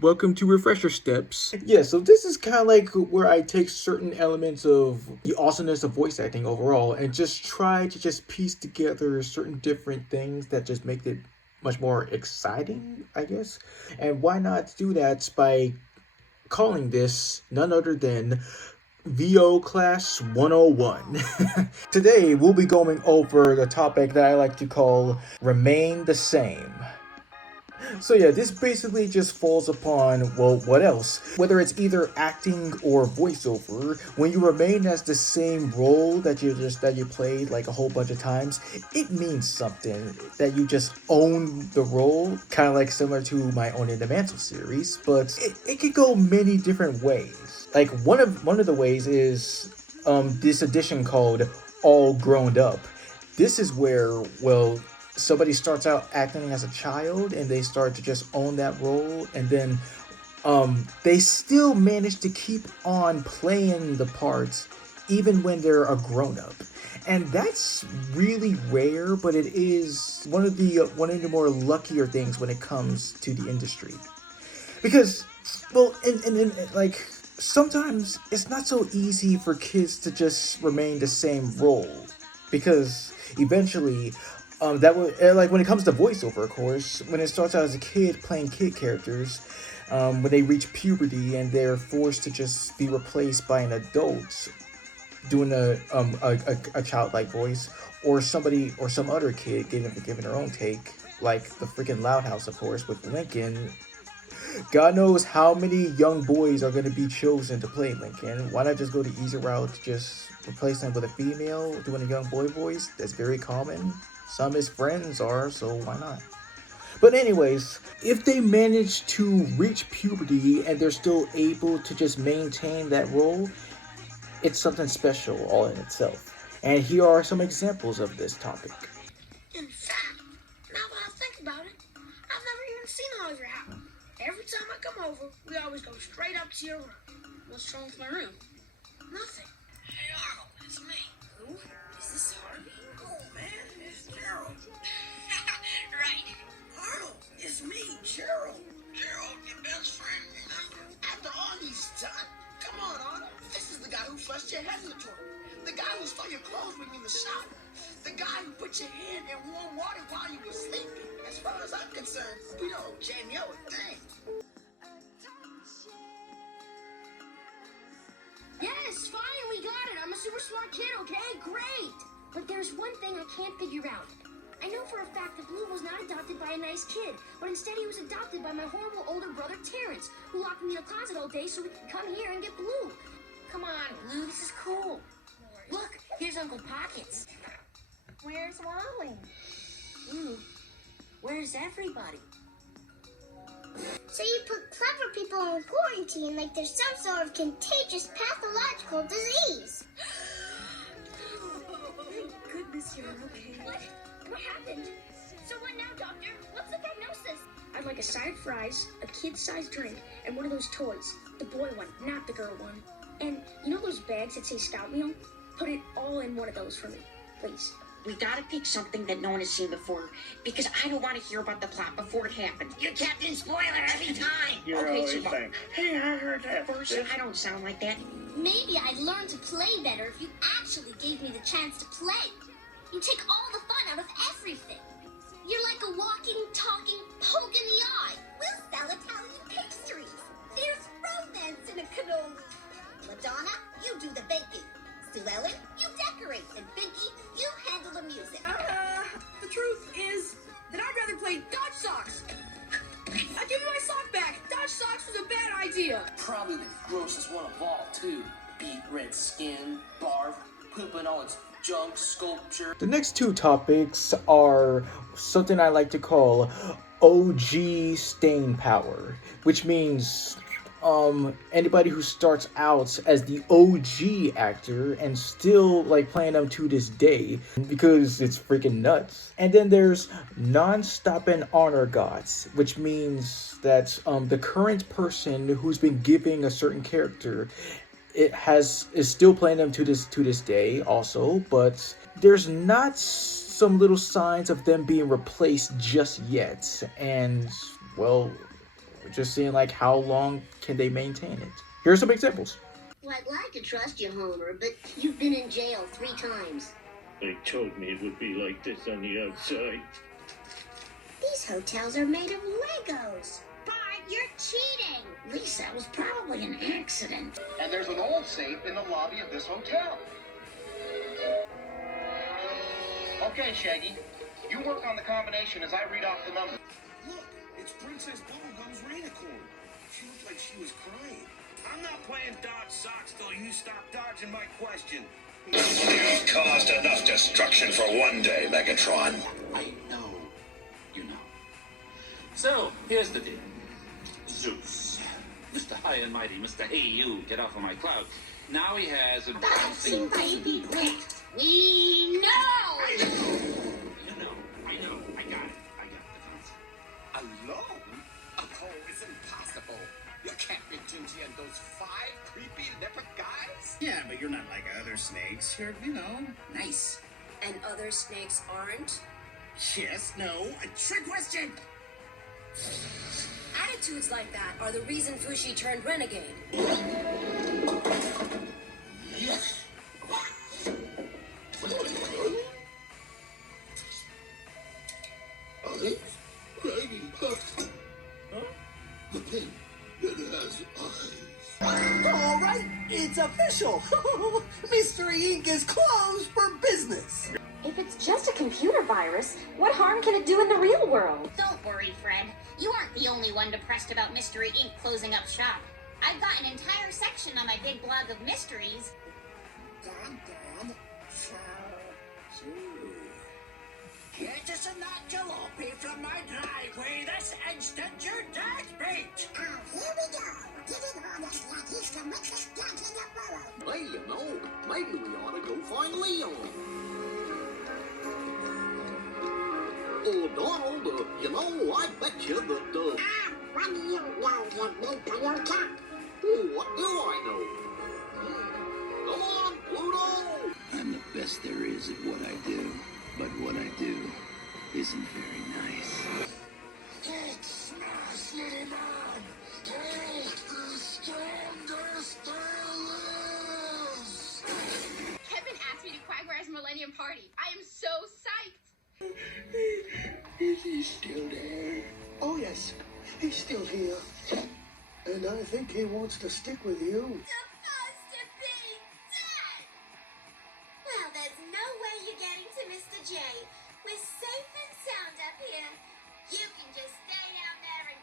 Welcome to Refresher Steps. Yeah, so this is kind of like where I take certain elements of the awesomeness of voice acting overall and just try to just piece together certain different things that just make it much more exciting, I guess. And why not do that by calling this none other than VO Class 101. Today, we'll be going over the topic that I like to call Remain the Same. So yeah, this basically just falls upon, well, what else? Whether it's either acting or voiceover, when you remain as the same role that you played like a whole bunch of times, it means something that you just own the role, kind of like similar to my Own in the Mantle series, but it could go many different ways. Like one of the ways is this edition called All Grown Up. This is where, well, somebody starts out acting as a child and they start to just own that role, and then they still manage to keep on playing the parts even when they're a grown-up. And that's really rare, but it is one of the more luckier things when it comes to the industry, because, well, and like, sometimes it's not so easy for kids to just remain the same role, because eventually, that would, like, when it comes to voiceover, of course, when it starts out as a kid playing kid characters, when they reach puberty and they're forced to just be replaced by an adult doing a childlike voice, or somebody or some other kid giving their own take, like the freaking Loud House, of course, with Lincoln. God knows how many young boys are going to be chosen to play Lincoln. Why not just go the easy route, just replace them with a female doing a young boy voice? That's very common. Some of his friends are, so why not? But anyways, if they manage to reach puberty and they're still able to just maintain that role, it's something special all in itself. And here are some examples of this topic. In fact, now that I think about it, I've never even seen Oliver Howe. Every time I come over, we always go straight up to your room. What's wrong with my room? Nothing. Hey, Arnold, it's me. Who? Is this Harvey? Oh, man, it's Gerald. Right. Arnold, it's me, Gerald. Gerald, your best friend, remember? After all he's done? Come on, Arnold. This is the guy who flushed your head in the toilet. The guy who stole your clothes when you were in the shower. The guy who put your hand in warm water while you were sleeping. As far as I'm concerned, we don't owe Jamie a thing. Yes, fine, we got it. I'm a super smart kid, okay? Great. But there's one thing I can't figure out. I know for a fact that Blue was not adopted by a nice kid, but instead he was adopted by my horrible older brother Terrence, who locked me in a closet all day so we could come here and get Blue. Come on, Blue, this is cool. Look, here's Uncle Pockets. Where's Wally? Blue, where's everybody? So you put clever people in quarantine like there's some sort of contagious pathological disease. Thank goodness you're okay. What happened? So what now, doctor? What's the prognosis? I'd like a side of fries, a kid-sized drink, and one of those toys. The boy one, not the girl one. And you know those bags that say Scout Meal? Put it all in one of those for me, please. We gotta pick something that no one has seen before, because I don't want to hear about the plot before it happened. You're Captain Spoiler every time. You're Okay, always so saying, hey, I heard that. First, I don't sound like that. Maybe I'd learn to play better if you actually gave me the chance to play. You take all the fun out of everything. You're like a walking, talking poke in the eye. We'll sell Italian pastries. There's romance in a cannoli. Madonna, you do the baking. Sue Ellen, you decorate. And Binky, you handle the music. The truth is that I'd rather play Dodge Socks. I give you my sock back. Dodge Socks was a bad idea. Probably the grossest one of all, too. Beet red skin, barf, pooping all its junk, sculpture. The next two topics are something I like to call OG staying power, which means anybody who starts out as the OG actor and still like playing them to this day, because it's freaking nuts. And then there's non-stop and honor gods, which means that the current person who's been giving a certain character is still playing them to this day also, but there's not some little signs of them being replaced just yet. And well, just seeing like how long can they maintain it. Here are some examples. Well, I'd like to trust you, Homer, but you've been in jail 3 times. They told me it would be like this on the outside. These hotels are made of Legos. Bart, you're cheating. Lisa, it was probably an accident. And there's an old safe in the lobby of this hotel. Okay, Shaggy. You work on the combination as I read off the numbers. Look, it's Princess Bubblegum's Rainicorn. She looked like she was crying. I'm not playing dodge socks till you stop dodging my question. You've caused enough destruction for one day, Megatron. I know. You know. So, here's the deal. Zeus. Mr. High and Mighty, Mr. Hey You, get off of my cloud. Now he has a bouncing baby Brett. We know! You know, I got it. I got the concept. Alone? Oh, it's impossible. You can't be Gingy and those 5 creepy leopard guys. Yeah, but you're not like other snakes. You're, nice. And other snakes aren't? Yes, no, a trick question. Attitudes like that are the reason Fushi turned renegade. Yes. Are they flying ducks? Huh? The pin that has eyes. All right, it's official. Mystery Inc. is closed for business. If it's just a computer virus, what harm can it do in the real world? Don't worry, Fred. You aren't the only one depressed about Mystery Inc. closing up shop. I've got an entire section on my big blog of mysteries. Get us a not jalopy from my driveway this instant, you dirt beat. Oh, here we go. Giving honest Yankees to make us back in the world. Hey, maybe we ought to go find Leon. Oh, Donald, I bet you that, What do you know, you big pale cat? what do I know? Come on, Pluto! I'm the best there is at what I do, but what I do isn't very nice. Get smashed, little man! Get the strongest there lives! Kevin asked me to Quagmire's Millennium Party. I am so psyched. Is he still there? Oh, yes, he's still here. And I think he wants to stick with you. Supposed to be dead! Well, there's no way you're getting to Mr. J. We're safe and sound up here. You can just stay down there and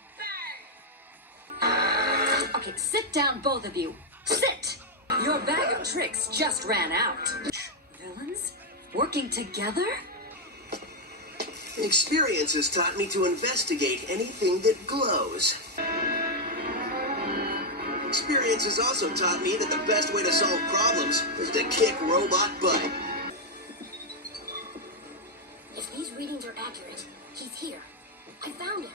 burn. Okay, sit down, both of you. Sit! Your bag of tricks just ran out. Villains? Working together? Experience has taught me to investigate anything that glows. Experience has also taught me that the best way to solve problems is to kick robot butt. If these readings are accurate, he's here. I found him.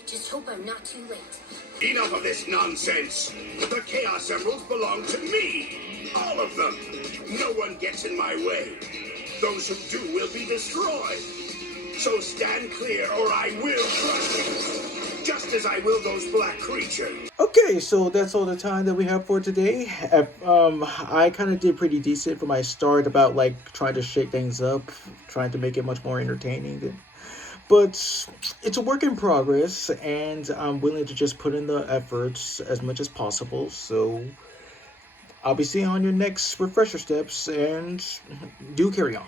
I just hope I'm not too late. Enough of this nonsense. The Chaos Emeralds belong to me. All of them. No one gets in my way. Those who do will be destroyed. So stand clear or I will crush you. Just as I will those black creatures. Okay, so that's all the time that we have for today. I kind of did pretty decent for my start about like trying to shake things up, trying to make it much more entertaining. But it's a work in progress, and I'm willing to just put in the efforts as much as possible. So I'll be seeing you on your next refresher steps, and do carry on.